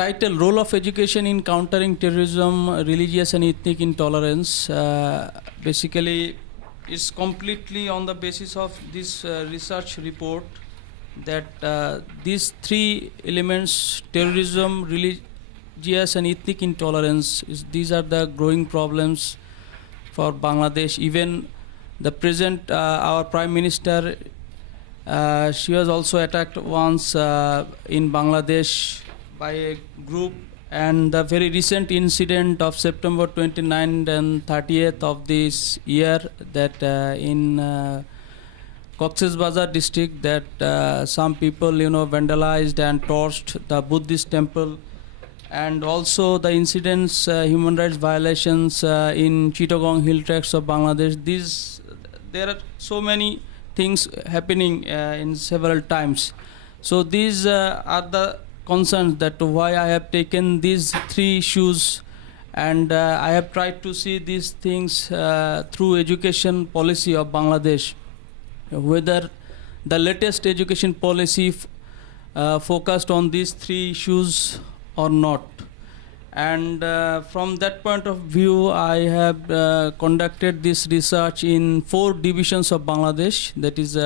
title, Role of Education in Countering Terrorism, Religious and Ethnic Intolerance, basically is completely on the basis of this research report that these three elements, terrorism, religious and ethnic intolerance, these are the growing problems for Bangladesh. Even the present, our Prime Minister, she was also attacked once in Bangladesh by a group, and the very recent incident of September 29th and 30th of this year, that in Cox's Bazar district, that some people vandalized and torched the Buddhist temple, and also the incidents, human rights violations in Chittagong hill tracts of Bangladesh. There are so many things happening in several times. So these are the concerns, that why I have taken these three issues, and I have tried to see these things through education policy of Bangladesh, whether the latest education policy focused on these three issues or not. And from that point of view, I have conducted this research in 4 divisions of Bangladesh, that is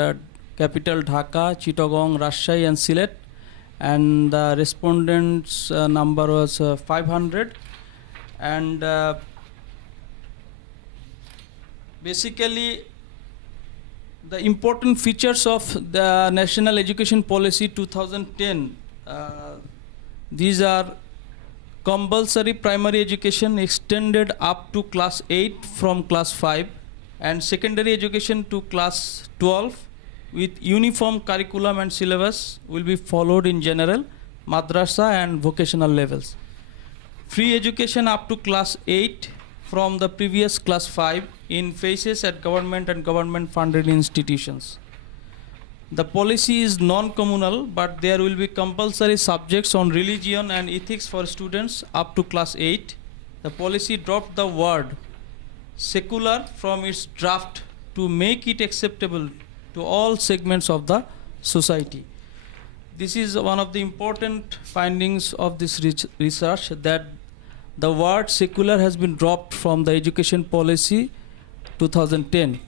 capital Dhaka, Chittagong, Rajshahi and Sylhet, and the respondents number was 500. And basically the important features of the National Education Policy 2010, these are compulsory primary education extended up to class 8 from class 5, and secondary education to class 12 with uniform curriculum and syllabus will be followed in general, madrasa and vocational levels. Free education up to class 8 from the previous class 5 in phases at government and government funded institutions. The policy is non-communal, but there will be compulsory subjects on religion and ethics for students up to class 8. The policy dropped the word secular from its draft to make it acceptable to all segments of the society. This is one of the important findings of this research, that the word secular has been dropped from the education policy 2010.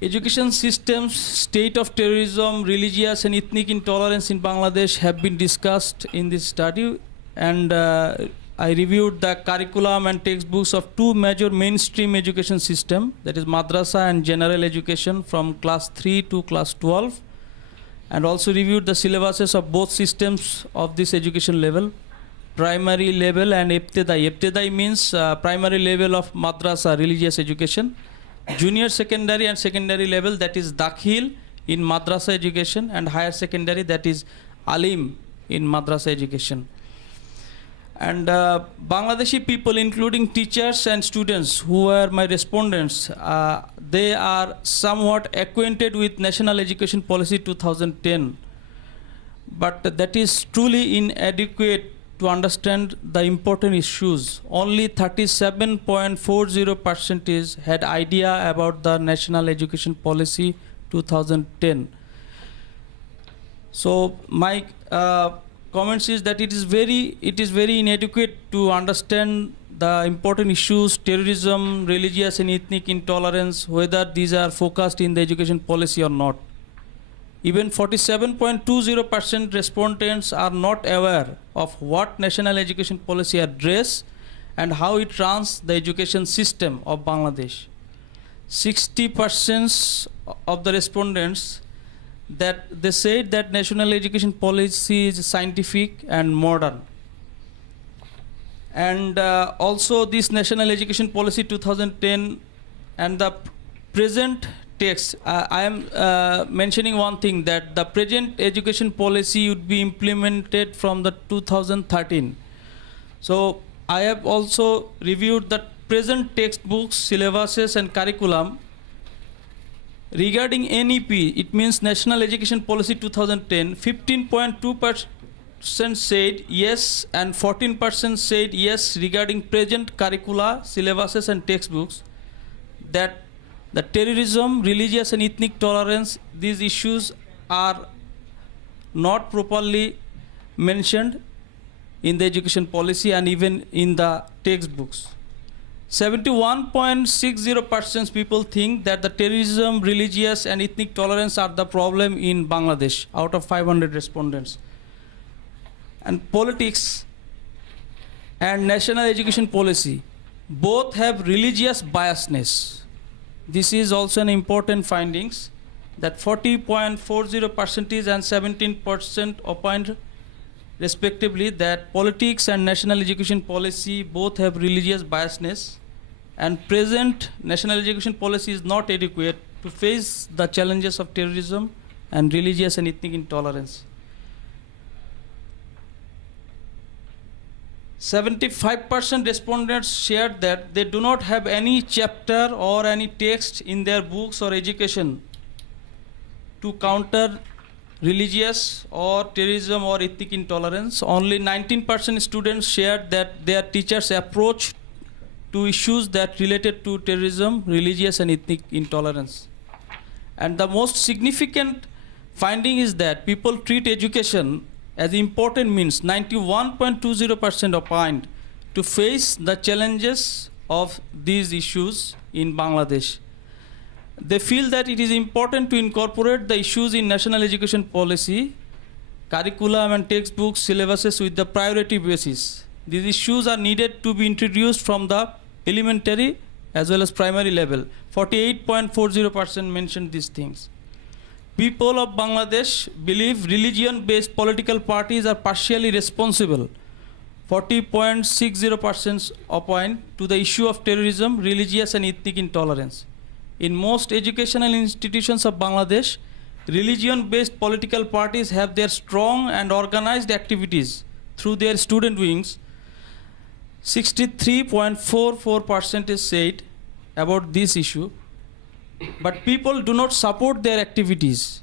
Education systems, state of terrorism, religious and ethnic intolerance in Bangladesh have been discussed in this study, and I reviewed the curriculum and textbooks of 2 major mainstream education systems, that is madrasa and general education from class 3 to class 12, and also reviewed the syllabuses of both systems of this education level, primary level and Ibtidai. Ibtidai means primary level of madrasa, religious education, junior secondary and secondary level, that is Dakhil in madrasa education, and higher secondary, that is Alim in madrasa education. And Bangladeshi people, including teachers and students who were my respondents, they are somewhat acquainted with National Education Policy 2010, but that is truly inadequate to understand the important issues. Only 37.40% had idea about the National Education Policy 2010. So my comments is that it is very inadequate to understand the important issues, terrorism, religious and ethnic intolerance, whether these are focused in the education policy or not. Even 47.20% respondents are not aware of what National Education Policy address and how it runs the education system of Bangladesh. 60% of the respondents, that they said that National Education Policy is scientific and modern. And also this National Education Policy 2010 and the present text, I am mentioning one thing, that the present education policy would be implemented from the 2013. So I have also reviewed the present textbooks, syllabuses and curriculum. Regarding NEP, it means National Education Policy 2010, 15.2% said yes and 14% said yes regarding present curricula, syllabuses and textbooks, that the terrorism, religious and ethnic tolerance, these issues are not properly mentioned in the education policy and even in the textbooks. 71.60% people think that the terrorism, religious and ethnic tolerance are the problem in Bangladesh out of 500 respondents. And politics and national education policy both have religious biasness. This is also an important findings that 40.40% and 17% opined respectively that politics and national education policy both have religious biasness, and present national education policy is not adequate to face the challenges of terrorism and religious and ethnic intolerance. 75% respondents shared that they do not have any chapter or any text in their books or education to counter religious or terrorism or ethnic intolerance. Only 19% students shared that their teachers' approach to issues that related to terrorism, religious and ethnic intolerance. And the most significant finding is that people treat education as important means. 91.20% opined to face the challenges of these issues in Bangladesh. They feel that it is important to incorporate the issues in national education policy, curriculum and textbooks, syllabuses with the priority basis. These issues are needed to be introduced from the elementary as well as primary level. 48.40% mentioned these things. People of Bangladesh believe religion-based political parties are partially responsible. 40.60% opine to the issue of terrorism, religious and ethnic intolerance. In most educational institutions of Bangladesh, religion-based political parties have their strong and organized activities through their student wings. 63.44% is said about this issue, but people do not support their activities.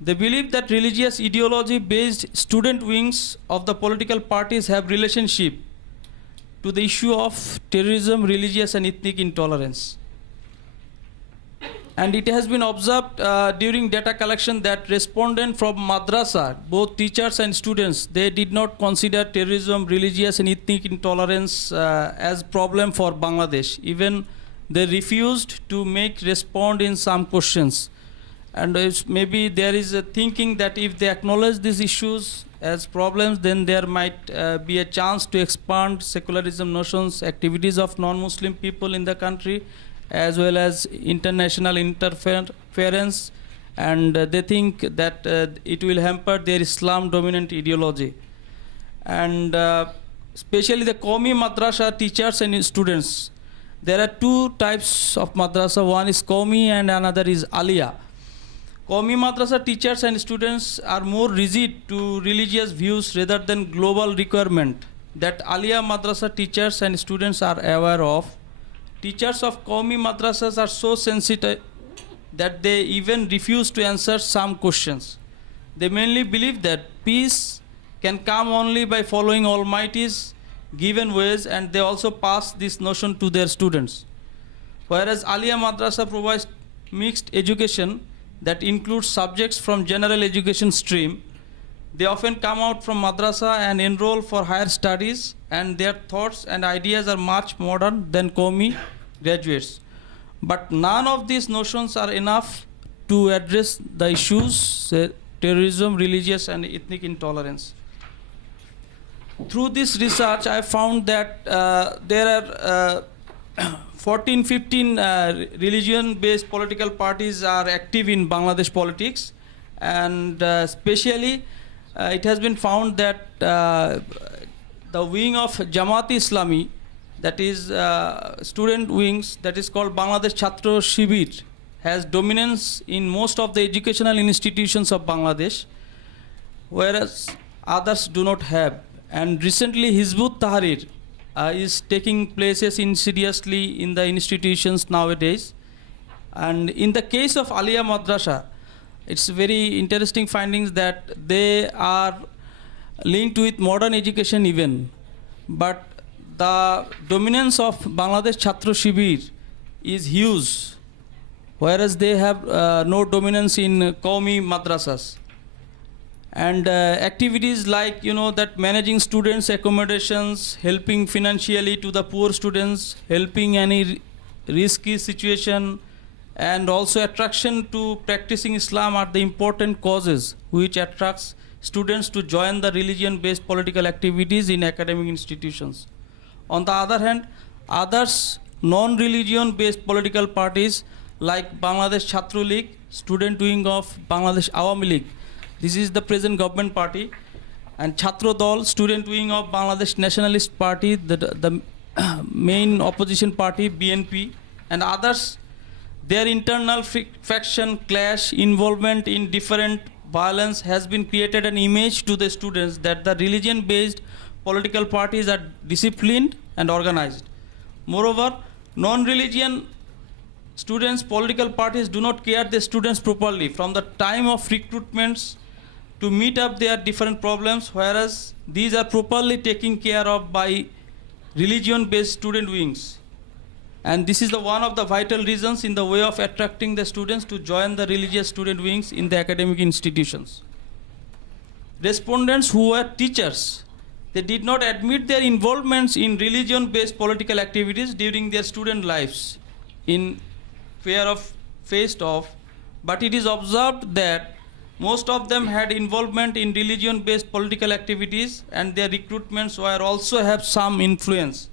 They believe that religious ideology-based student wings of the political parties have relationship to the issue of terrorism, religious and ethnic intolerance. And it has been observed during data collection that respondents from madrasa, both teachers and students, they did not consider terrorism, religious and ethnic intolerance as problem for Bangladesh. Even they refused to respond in some questions. And maybe there is a thinking that if they acknowledge these issues as problems, then there might be a chance to expand secularism notions, activities of non-Muslim people in the country, as well as international interference, and they think that it will hamper their Islam dominant ideology. And especially the Qawmi madrasa teachers and students, there are two types of madrasa. One is Qawmi and another is Aliyah. Qawmi madrasa teachers and students are more rigid to religious views rather than global requirement that Aliyah madrasa teachers and students are aware of. Teachers of Qawmi madrasas are so sensitive that they even refuse to answer some questions. They mainly believe that peace can come only by following Almighty's given ways, and they also pass this notion to their students. Whereas Aliyah madrasa provides mixed education that includes subjects from general education stream. They often come out from madrasa and enroll for higher studies, and their thoughts and ideas are much modern than Qawmi graduates. But none of these notions are enough to address the issues, terrorism, religious and ethnic intolerance. Through this research, I found that there are 15 religion-based political parties are active in Bangladesh politics, and especially it has been found that the wing of Jamaat-e-Islami, that is student wings, that is called Bangladesh Chhatro Shibir, has dominance in most of the educational institutions of Bangladesh, whereas others do not have. And recently Hizbut Tahrir is taking places insidiously in the institutions nowadays. And in the case of Aliyah Madrasa, it's very interesting findings that they are linked with modern education even. But the dominance of Bangladesh Chhatro Shibir is huge, whereas they have no dominance in Qawmi madrasas. And activities like, that managing students' accommodations, helping financially to the poor students, helping any risky situation, and also attraction to practicing Islam are the important causes which attracts students to join the religion-based political activities in academic institutions. On the other hand, others non-religion based political parties like Bangladesh Chhatro League, student wing of Bangladesh Awami League, this is the present government party, and Chhatro Dal, student wing of Bangladesh Nationalist Party, the main opposition party, BNP, and others, their internal faction clash, involvement in different violence has been created an image to the students that the religion-based political parties are disciplined and organized. Moreover, non-religion students, political parties do not care the students properly from the time of recruitments to meet up their different problems, whereas these are properly taken care of by religion-based student wings. And this is one of the vital reasons in the way of attracting the students to join the religious student wings in the academic institutions. Respondents who were teachers, they did not admit their involvements in religion-based political activities during their student lives in fear of faced off, but it is observed that most of them had involvement in religion-based political activities, and their recruitments were also have some influence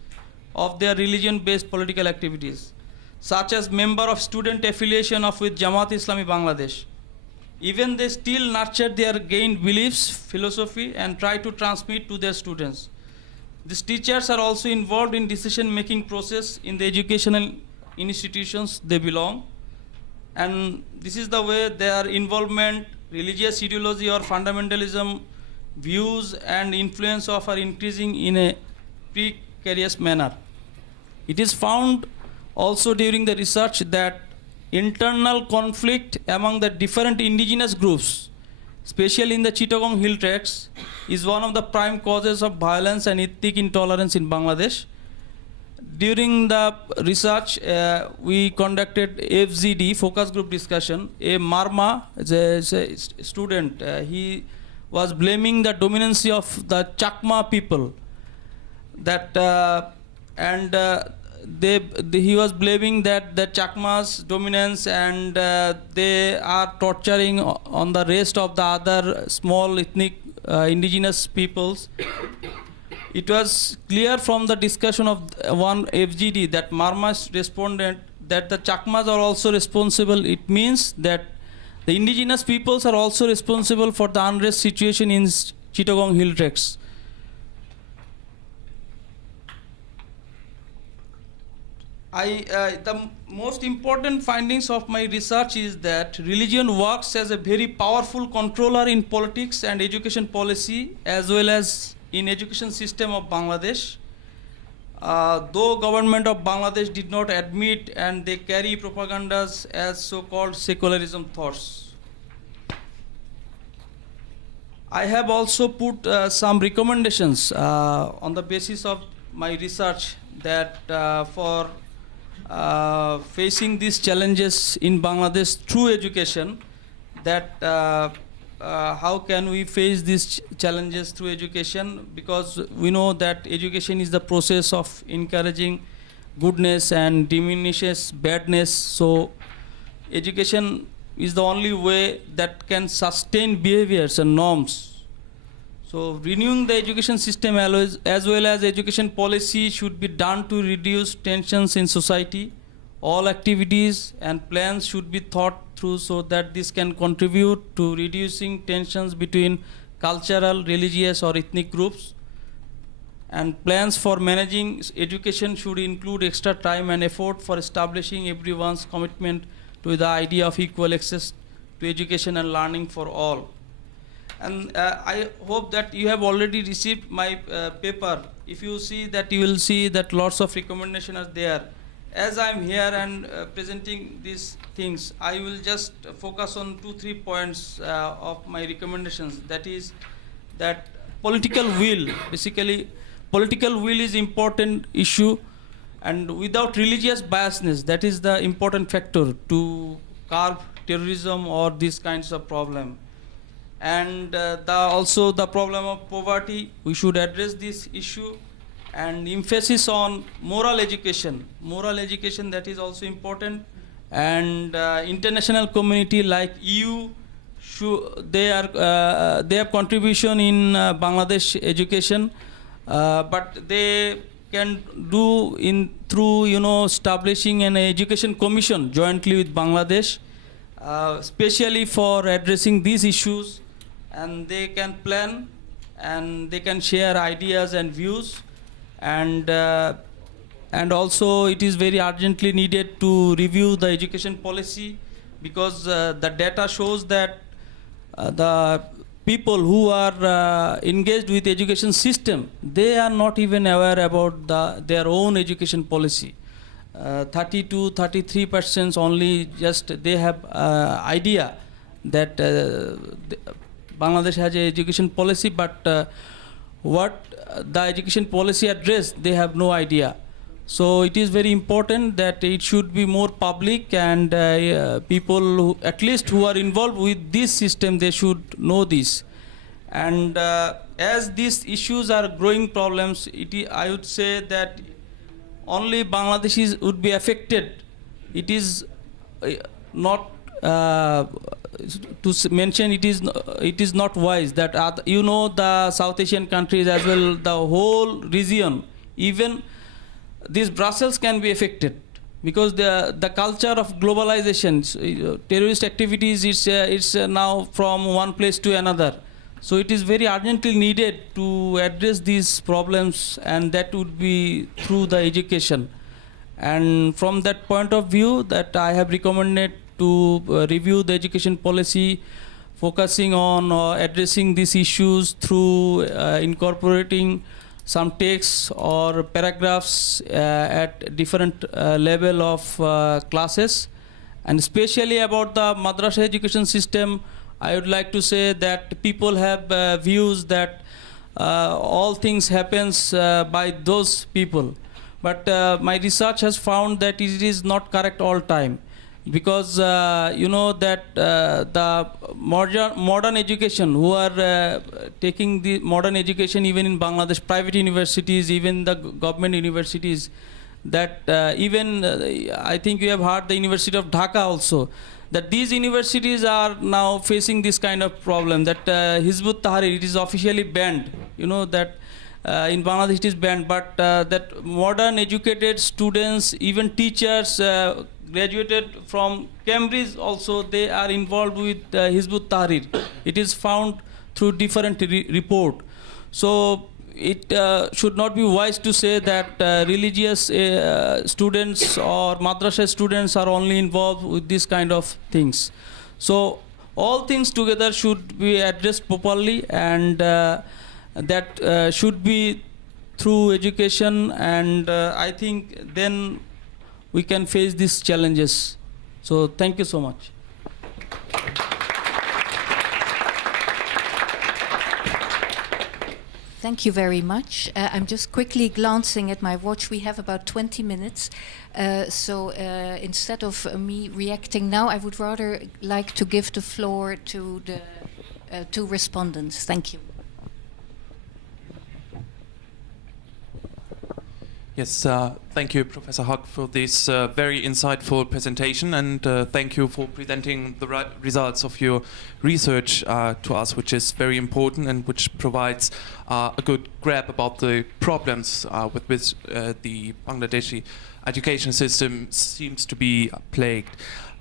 of their religion-based political activities, such as member of student affiliation of with Jamaat Islami Bangladesh. Even they still nurture their gained beliefs, philosophy, and try to transmit to their students. These teachers are also involved in decision-making process in the educational institutions they belong, and this is the way their involvement, religious ideology or fundamentalism views and influence of are increasing in a precarious manner. It is found also during the research that internal conflict among the different indigenous groups, especially in the Chittagong hill tracts, is one of the prime causes of violence and ethnic intolerance in Bangladesh. During the research, we conducted FGD, focus group discussion. A Marma, is a student, he was blaming the dominancy of the Chakma people, that he was blaming that the Chakma's dominance, and they are torturing on the rest of the other small ethnic indigenous peoples. It was clear from the discussion of one FGD that Marma's responded that the Chakmas are also responsible. It means that the indigenous peoples are also responsible for the unrest situation in Chittagong hill tracts. The most important findings of my research is that religion works as a very powerful controller in politics and education policy, as well as in education system of Bangladesh. Though government of Bangladesh did not admit, and they carry propagandas as so-called secularism thoughts. I have also put some recommendations on the basis of my research that for facing these challenges in Bangladesh through education, that how can we face these challenges through education, because we know that education is the process of encouraging goodness and diminishes badness. So education is the only way that can sustain behaviors and norms. So renewing the education system as well as education policy should be done to reduce tensions in society. All activities and plans should be thought through so that this can contribute to reducing tensions between cultural, religious or ethnic groups. And plans for managing education should include extra time and effort for establishing everyone's commitment to the idea of equal access to education and learning for all. And I hope that you have already received my paper. If you see that, you will see that lots of recommendations are there. As I am here and presenting these things, I will just focus on 2-3 points of my recommendations. That is that political will, basically political will is important issue, and without religious biasness, that is the important factor to curb terrorism or these kinds of problem. and also the problem of poverty. We should address this issue, and emphasis on moral education. Moral education, that is also important, and international community like EU, they have contribution in Bangladesh education, but they can do through establishing an education commission jointly with Bangladesh, especially for addressing these issues, and they can plan and they can share ideas and views, and also it is very urgently needed to review the education policy, because the data shows that the people who are engaged with education system, they are not even aware about their own education policy. 30 to 33% only, just they have idea that Bangladesh has an education policy, but what the education policy address, they have no idea. So it is very important that it should be more public, and people who, at least who are involved with this system, they should know this. And as these issues are growing problems, I would say that only Bangladeshis would be affected. It is not to mention, it is not wise that the South Asian countries as well, the whole region, even this Brussels can be affected, because the culture of globalization, terrorist activities is now from one place to another. So it is very urgently needed to address these problems, and that would be through the education. And from that point of view, that I have recommended to review the education policy, focusing on addressing these issues through incorporating some texts or paragraphs at different level of classes. And especially about the madrasa education system, I would like to say that people have views that all things happens by those people. But my research has found that it is not correct all time, because that the modern education, who are taking the modern education even in Bangladesh, private universities, even the government universities, that even I think you have heard the University of Dhaka also, that these universities are now facing this kind of problem, that Hizbut Tahrir, it is officially banned, that in Bangladesh it is banned, but that modern educated students, even teachers, graduated from Cambridge also, they are involved with Hizbut Tahrir. It is found through different report. So it should not be wise to say that religious students or madrasa students are only involved with this kind of things. So all things together should be addressed properly, and that should be through education, and I think then we can face these challenges. So thank you so much. Thank you very much. I'm just quickly glancing at my watch. We have about 20 minutes. So instead of me reacting now, I would rather like to give the floor to the two respondents. Thank you. Yes, thank you, Professor Hoque, for this very insightful presentation, and thank you for presenting the results of your research to us, which is very important and which provides a good grab about the problems with which the Bangladeshi education system seems to be plagued.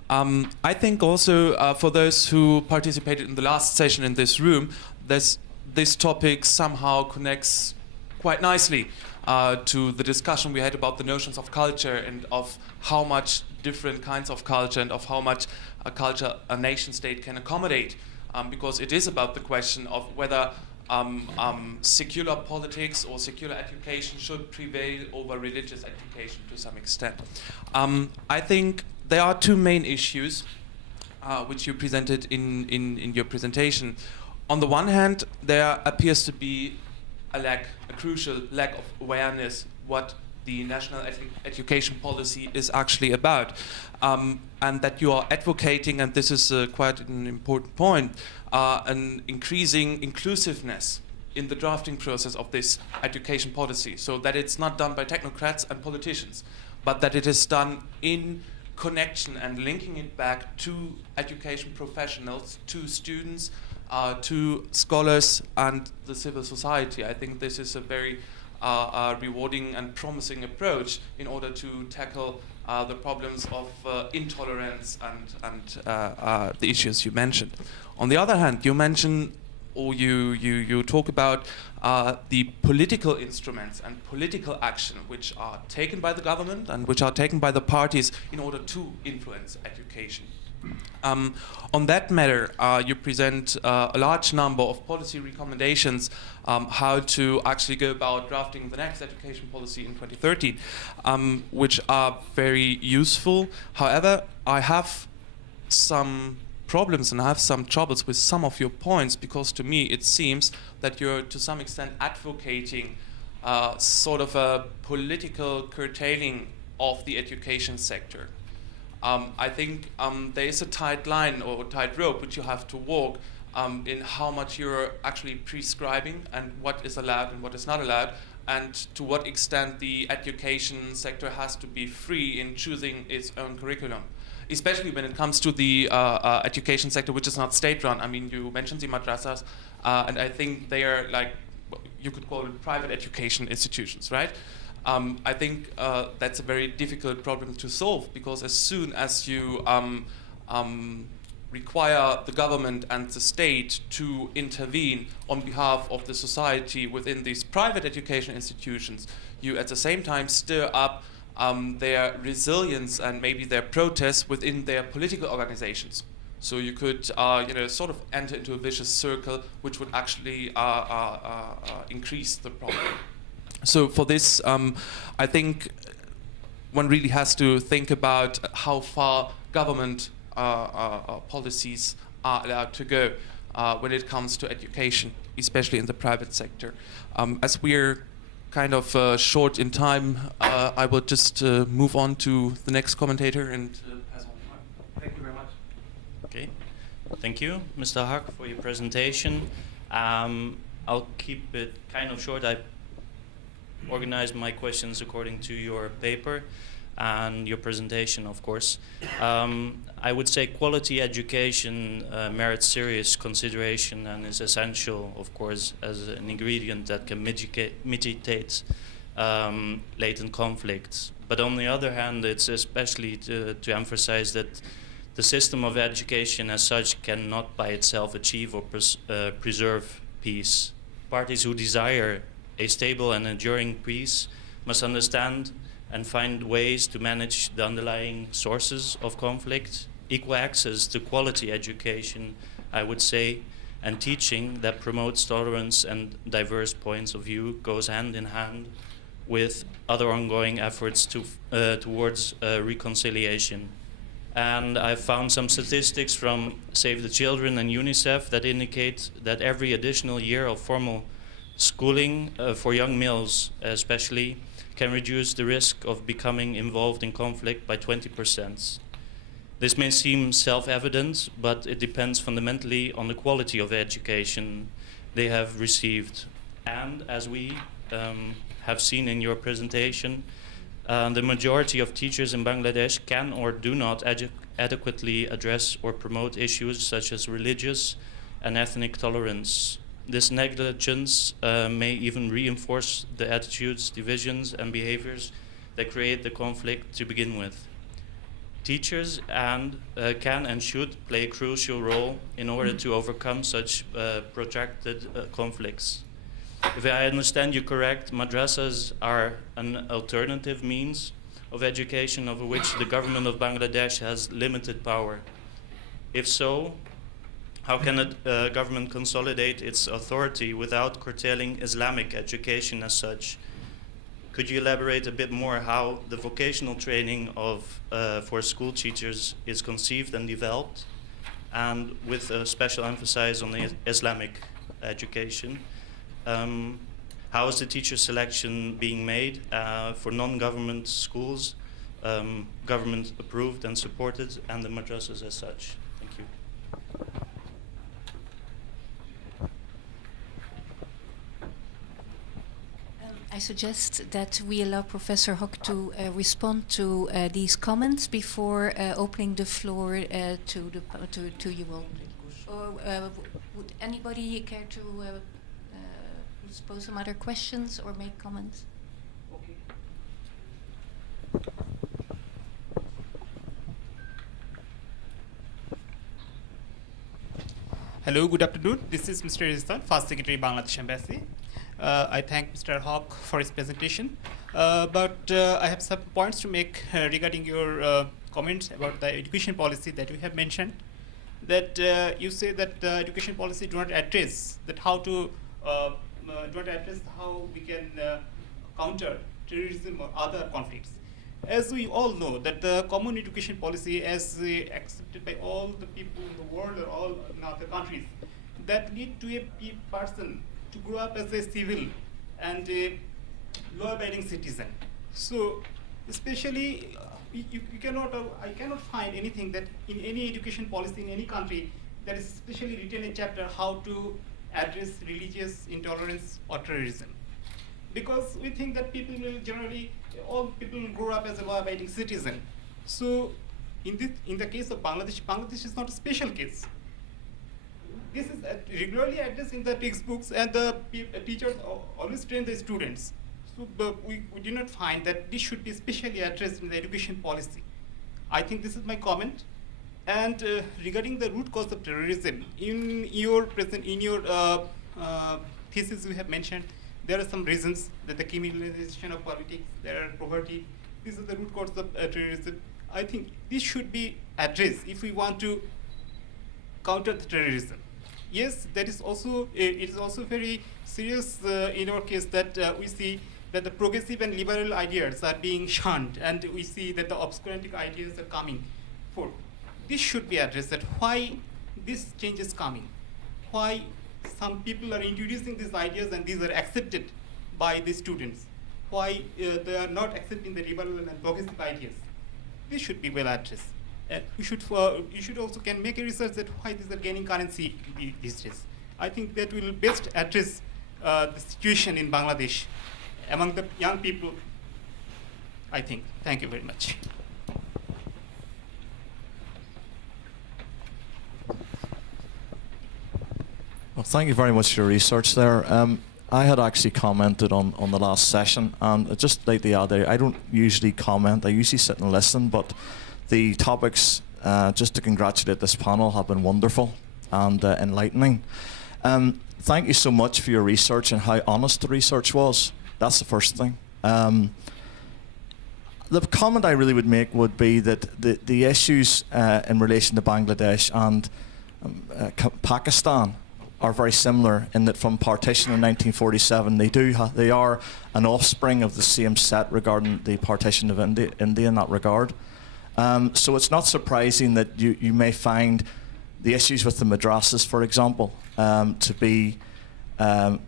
I think also for those who participated in the last session in this room, this topic somehow connects quite nicely to the discussion we had about the notions of culture and of how much different kinds of culture and of how much a culture a nation state can accommodate, because it is about the question of whether secular politics or secular education should prevail over religious education to some extent. I think there are two main issues which you presented in your presentation. On the one hand, there appears to be a crucial lack of awareness what the national education policy is actually about, and that you are advocating, and this is quite an important point, an increasing inclusiveness in the drafting process of this education policy, so that it's not done by technocrats and politicians, but that it is done in connection and linking it back to education professionals, to students, to scholars and the civil society. I think this is a very rewarding and promising approach in order to tackle the problems of intolerance and the issues you mentioned. On the other hand, you mention, or you talk about the political instruments and political action which are taken by the government and which are taken by the parties in order to influence education. On that matter, you present a large number of policy recommendations how to actually go about drafting the next education policy in 2030, which are very useful. However, I have some problems and I have some troubles with some of your points, because to me it seems that you're to some extent advocating sort of a political curtailing of the education sector. I think there is a tight line or tight rope which you have to walk in how much you're actually prescribing and what is allowed and what is not allowed, and to what extent the education sector has to be free in choosing its own curriculum, especially when it comes to the education sector which is not state-run. I mean, you mentioned the madrasas, and I think they are like, you could call it private education institutions, right? I think that's a very difficult problem to solve, because as soon as you require the government and the state to intervene on behalf of the society within these private education institutions, you at the same time stir up their resilience and maybe their protests within their political organizations. So you could, sort of enter into a vicious circle, which would actually increase the problem. So for this, I think one really has to think about how far government policies are allowed to go when it comes to education, especially in the private sector. As we're kind of short in time, I will just move on to the next commentator and pass on. Thank you very much. Okay, thank you, Mr. Hoque, for your presentation. I'll keep it kind of short. I organized my questions according to your paper and your presentation, of course. I would say quality education merits serious consideration and is essential, of course, as an ingredient that can mitigate latent conflicts. But on the other hand, it's especially to emphasize that the system of education as such cannot by itself achieve or preserve peace. Parties who desire a stable and enduring peace must understand and find ways to manage the underlying sources of conflict. Equal access to quality education, I would say, and teaching that promotes tolerance and diverse points of view goes hand in hand with other ongoing efforts towards reconciliation. And I found some statistics from Save the Children and UNICEF that indicate that every additional year of formal schooling for young males especially can reduce the risk of becoming involved in conflict by 20%. This may seem self-evident, but it depends fundamentally on the quality of education they have received. And as we have seen in your presentation, the majority of teachers in Bangladesh can or do not adequately address or promote issues such as religious and ethnic tolerance. This negligence may even reinforce the attitudes, divisions, and behaviors that create the conflict to begin with. Teachers can and should play a crucial role in order to overcome such protracted conflicts. If I understand you correct, madrasas are an alternative means of education over which the government of Bangladesh has limited power. If so, how can a government consolidate its authority without curtailing Islamic education as such? Could you elaborate a bit more how the vocational training for school teachers is conceived and developed, and with a special emphasis on the Islamic education? How is the teacher selection being made for non-government schools, government approved and supported, and the madrasas as such? Thank you. I suggest that we allow Professor Hoque to respond to these comments before opening the floor to you all. Or would anybody care to pose some other questions or make comments? Okay. Hello, good afternoon. This is Mr. Rizwan, First Secretary, Bangladesh Embassy. I thank Mr. Hoque for his presentation. But I have some points to make regarding your comments about the education policy that you have mentioned. That you say that the education policy do not address that how to do not address how we can counter terrorism or other conflicts. As we all know that the common education policy, as accepted by all the people in the world or all in other countries, that lead to a person to grow up as a civil and a law-abiding citizen. So, especially, you cannot, I cannot find anything that in any education policy in any country that is specially written a chapter how to address religious intolerance or terrorism. Because we think that people will generally, all people will grow up as a law-abiding citizen. So, in the case of Bangladesh, Bangladesh is not a special case. This is regularly addressed in the textbooks, and the teachers always train the students. So we do not find that this should be specially addressed in the education policy. I think this is my comment. And regarding the root cause of terrorism, in your thesis you have mentioned there are some reasons that the criminalization of politics, there are poverty. These are the root causes of terrorism. I think this should be addressed if we want to counter the terrorism. Yes, that is also it is also very serious in our case that we see that the progressive and liberal ideas are being shunned, and we see that the obscurantic ideas are coming forth. This should be addressed, that why this change is coming, why some people are introducing these ideas and these are accepted by the students, why they are not accepting the liberal and progressive ideas. This should be well addressed. You should also can make a research that why these are gaining currency these days. I think that will best address the situation in Bangladesh among the young people, I think. Thank you very much. Well, thank you very much for your research there. I had actually commented on the last session, and I'd just like to add there, I don't usually comment, I usually sit and listen, but the topics, just to congratulate this panel, have been wonderful and enlightening. Thank you so much for your research and how honest the research was. That's the first thing. The comment I really would make would be that the issues in relation to Bangladesh and Pakistan are very similar in that from partition in 1947, they are an offspring of the same set regarding the partition of India in that regard. So it's not surprising that you may find the issues with the madrasas, for example, to be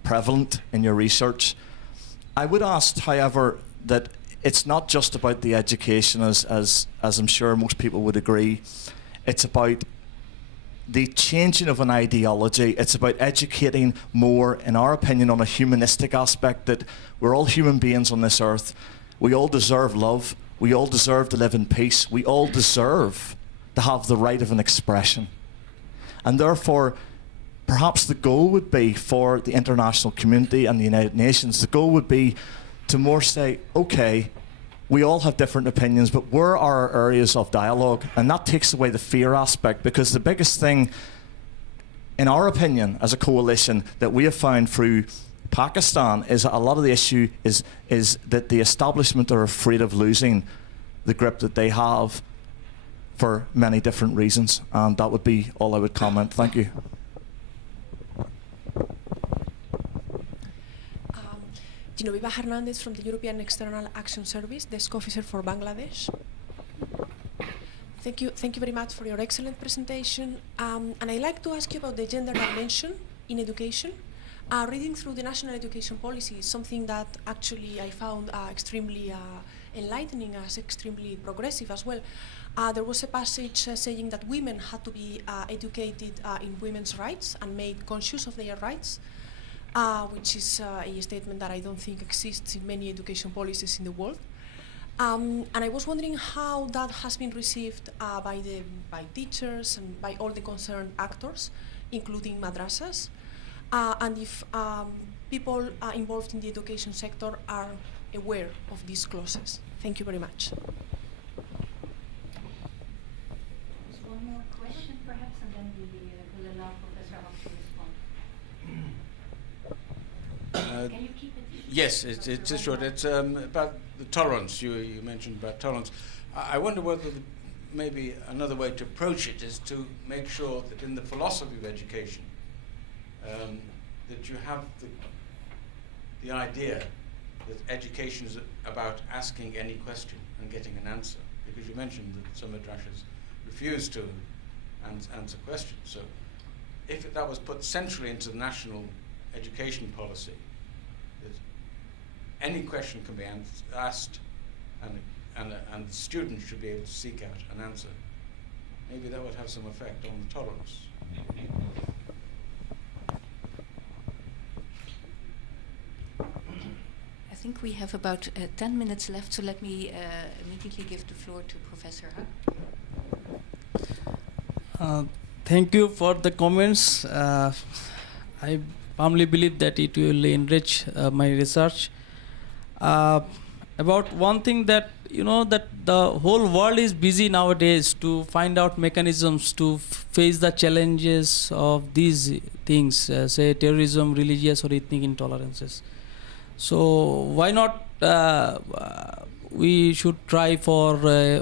prevalent in your research. I would ask, however, that it's not just about the education, as I'm sure most people would agree. It's about the changing of an ideology. It's about educating more, in our opinion, on a humanistic aspect, that we're all human beings on this earth. We all deserve love. We all deserve to live in peace. We all deserve to have the right of an expression. And therefore, perhaps the goal would be for the international community and the United Nations, the goal would be to more say, okay, we all have different opinions, but where are our areas of dialogue? And that takes away the fear aspect, because the biggest thing, in our opinion, as a coalition, that we have found through Pakistan is that a lot of the issue is that the establishment are afraid of losing the grip that they have for many different reasons. And that would be all I would comment. Thank you. Genoveva Hernandez from the European External Action Service, Desk Officer for Bangladesh. Thank you very much for your excellent presentation. And I'd like to ask you about the gender dimension in education. Reading through the national education policy is something that actually I found extremely enlightening, as extremely progressive as well. There was a passage saying that women had to be educated in women's rights and made conscious of their rights, which is a statement that I don't think exists in many education policies in the world. And I was wondering how that has been received by teachers and by all the concerned actors, including madrasas, and if people involved in the education sector are aware of these clauses. Thank you very much. There's one more question, perhaps, and then we will allow Professor Hoque to respond. Can you keep it? Yes, it's short. It's about the tolerance. You mentioned about tolerance. I wonder whether maybe another way to approach it is to make sure that in the philosophy of education that you have the idea that education is about asking any question and getting an answer, because you mentioned that some madrasas refuse to answer questions. So if that was put centrally into the national education policy, that any question can be asked and students should be able to seek out an answer, maybe that would have some effect on the tolerance. I think we have about 10 minutes left, so let me immediately give the floor to Professor Hoque. Thank you for the comments. I firmly believe that it will enrich my research. About one thing that that the whole world is busy nowadays to find out mechanisms to face the challenges of these things, say terrorism, religious or ethnic intolerances. So why not we should try for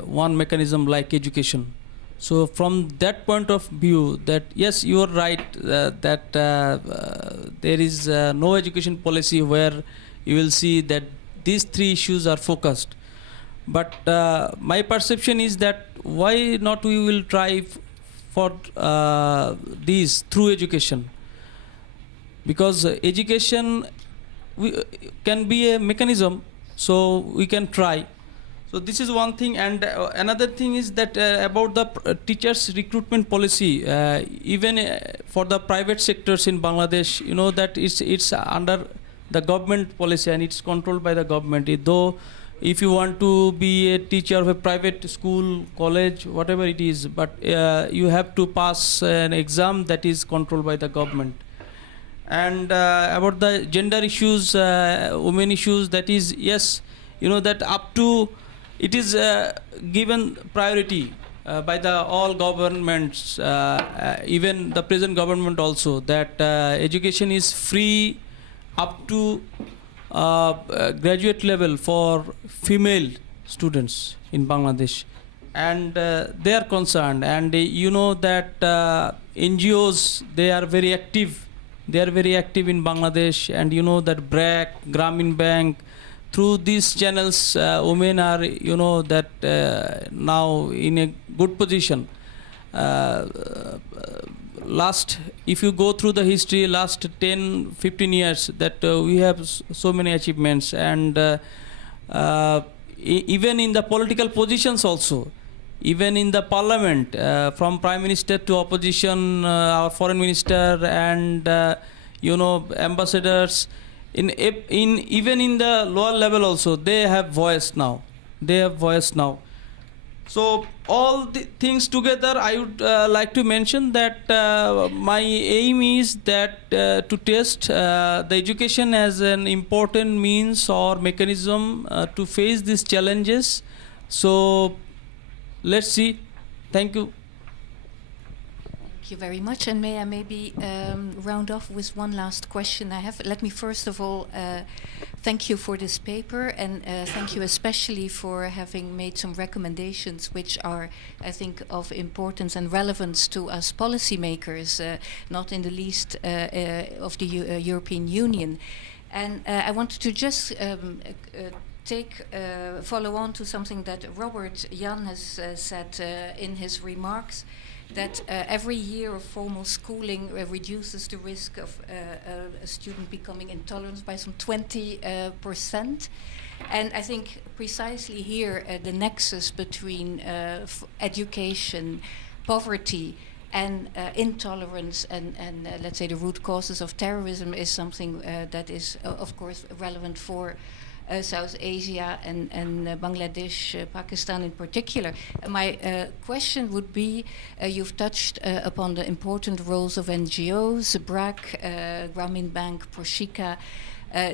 one mechanism like education. So from that point of view, that yes, you are right that there is no education policy where you will see that these three issues are focused. But my perception is that why not we will try for these through education, because education can be a mechanism, so we can try. So this is one thing, and another thing is that about the teachers recruitment policy, even for the private sectors in Bangladesh, that it's under the government policy and it's controlled by the government. Though if you want to be a teacher of a private school, college, whatever it is, but you have to pass an exam that is controlled by the government. And about the gender issues, women issues, that is, yes, that up to, it is given priority by the all governments, even the present government also, that education is free up to graduate level for female students in Bangladesh. And they are concerned, and that NGOs, they are very active. They are very active in Bangladesh, and that BRAC, Grameen Bank, through these channels, women are, that now in a good position. If you go through the history, last 10, 15 years, that we have so many achievements, and even in the political positions also, even in the parliament, from prime minister to opposition, our foreign minister and ambassadors, even in the lower level also, they have voice now. So all the things together, I would like to mention that my aim is that to test the education as an important means or mechanism to face these challenges. So let's see. Thank you. Thank you very much. And may I maybe round off with one last question I have. Let me first of all thank you for this paper, and thank you especially for having made some recommendations which are, I think, of importance and relevance to us policymakers, not in the least of the European Union. And I wanted to just follow on to something that Robert Jan has said in his remarks, that every year of formal schooling reduces the risk of a student becoming intolerant by some 20%. And I think precisely here the nexus between education, poverty, and intolerance and let's say the root causes of terrorism is something that is of course relevant for South Asia and Bangladesh, Pakistan in particular. My question would be, you've touched upon the important roles of NGOs, BRAC, Grameen Bank, Proshika.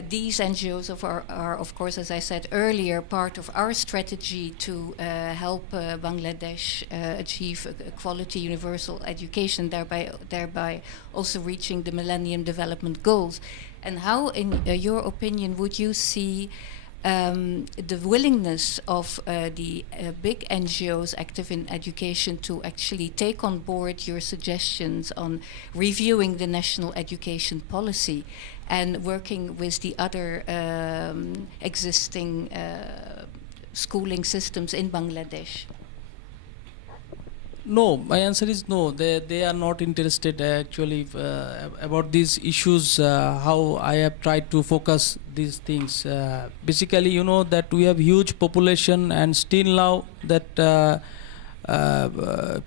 These NGOs are, of course, as I said earlier, part of our strategy to help Bangladesh achieve a quality universal education, thereby also reaching the Millennium Development Goals. And how, in your opinion, would you see the willingness of the big NGOs active in education to actually take on board your suggestions on reviewing the national education policy and working with the other existing schooling systems in Bangladesh? No, my answer is no. They are not interested actually about these issues. How I have tried to focus these things. Basically, you know that we have huge population, and still now that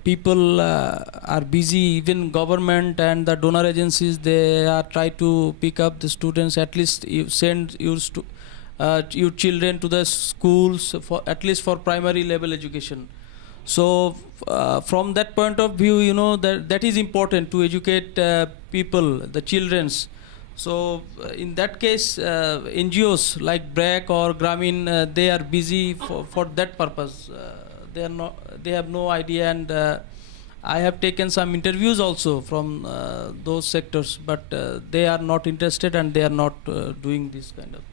people are busy. Even government and the donor agencies, they are try to pick up the students. At least you send your children to the schools for at least for primary level education. So from that point of view, you know that is important to educate people, the childrens. So in that case, NGOs like BRAC or Grameen, they are busy for that purpose. They are not. They have no idea, and I have taken some interviews also from those sectors, but they are not interested, and they are not doing this kind of things.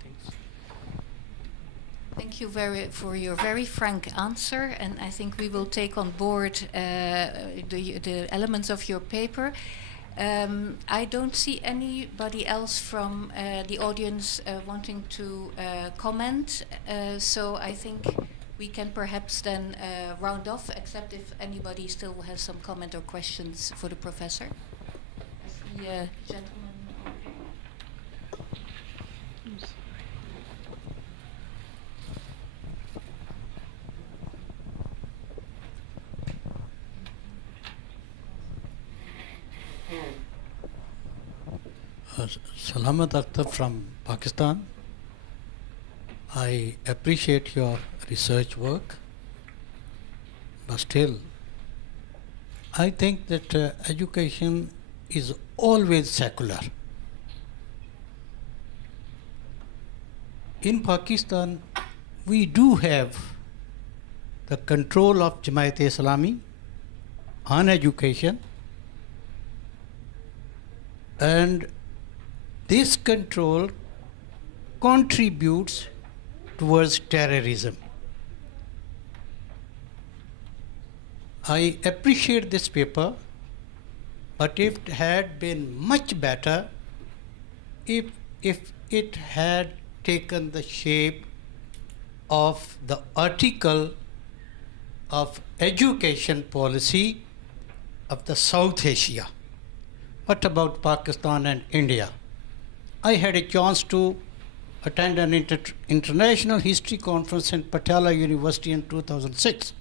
Thank you for your very frank answer, and I think we will take on board the elements of your paper. I don't see anybody else from the audience wanting to comment, so I think we can perhaps then round off, except if anybody still has some comment or questions for the professor. I see a gentleman. Salamat Akhtar from Pakistan. I appreciate your research work, but still, I think that education is always secular. In Pakistan, we do have the control of Jamaat-e-Islami on education, and this control contributes towards terrorism. I appreciate this paper, but it had been much better if it had taken the shape of the article of education policy of the South Asia. What about Pakistan and India? I had a chance to attend an international history conference in Patiala University in 2006.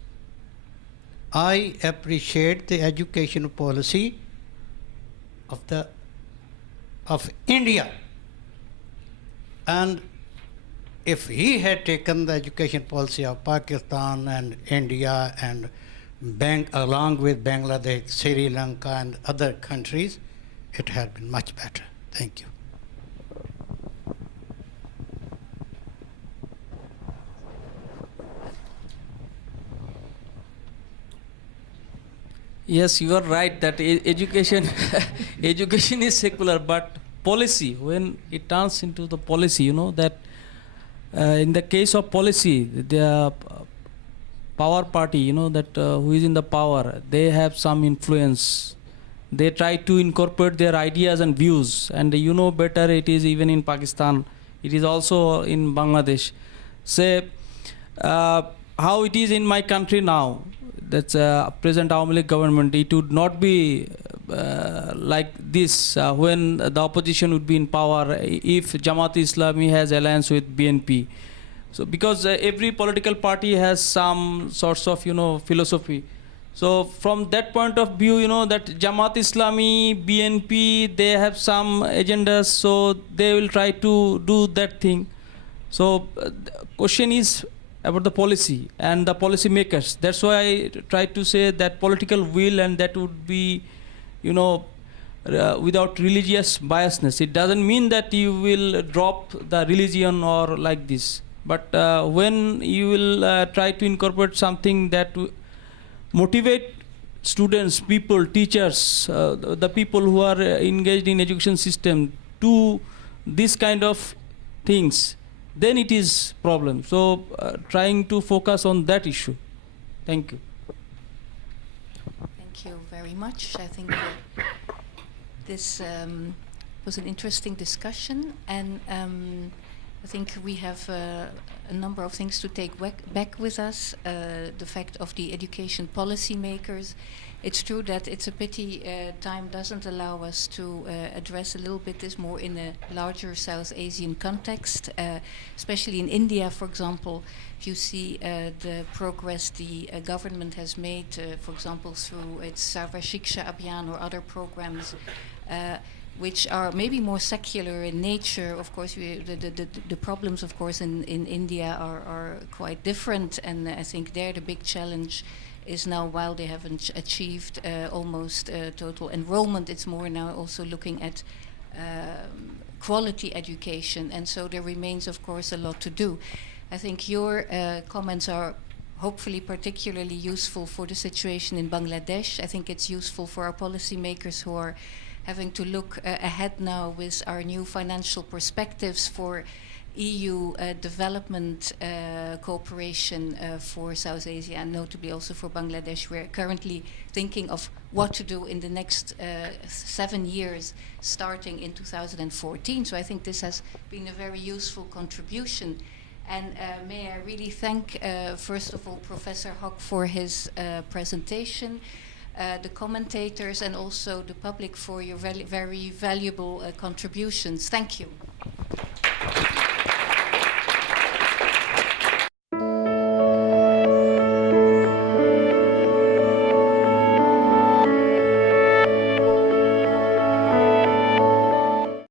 I appreciate the education policy of India, and if he had taken the education policy of Pakistan and India and along with Bangladesh, Sri Lanka and other countries, it had been much better. Thank you. Yes, you are right that education education is secular, but policy, when it turns into the policy, you know that in the case of policy, the power party, you know that who is in the power, they have some influence. They try to incorporate their ideas and views, and you know better, it is even in Pakistan, it is also in Bangladesh. Say how it is in my country now. that's present Awami League government, it would not be like this when the opposition would be in power if Jamaat-e-Islami has alliance with BNP. So because every political party has some sorts of philosophy. So from that point of view, that Jamaat-Islami, BNP, they have some agendas, so they will try to do that thing. So the question is about the policy and the policy makers. That's why I try to say that political will, and that would be, without religious biasness. It doesn't mean that you will drop the religion or like this. But when you will try to incorporate something that motivate students, people, teachers, the people who are engaged in education system to this kind of things, then it is problem. So trying to focus on that issue. Thank you. Thank you very much. I think this was an interesting discussion, and I think we have a number of things to take back with us. The fact of the education policy makers. It's true that it's a pity time doesn't allow us to address a little bit this more in a larger South Asian context, especially in India, for example. If you see the progress the government has made, for example, through its Sarva Shiksha Abhiyan or other programs, which are maybe more secular in nature. Of course, the problems, of course, in India are quite different, and I think there the big challenge is now, while they haven't achieved almost total enrollment, it's more now also looking at quality education, and so there remains, of course, a lot to do. I think your comments are hopefully particularly useful for the situation in Bangladesh. I think it's useful for our policymakers who are having to look ahead now with our new financial perspectives for EU development cooperation for South Asia, and notably also for Bangladesh. We're currently thinking of what to do in the next 7 years, starting in 2014. So I think this has been a very useful contribution. And may I really thank, first of all, Professor Hoque for his presentation, the commentators, and also the public for your very valuable contributions. Thank you.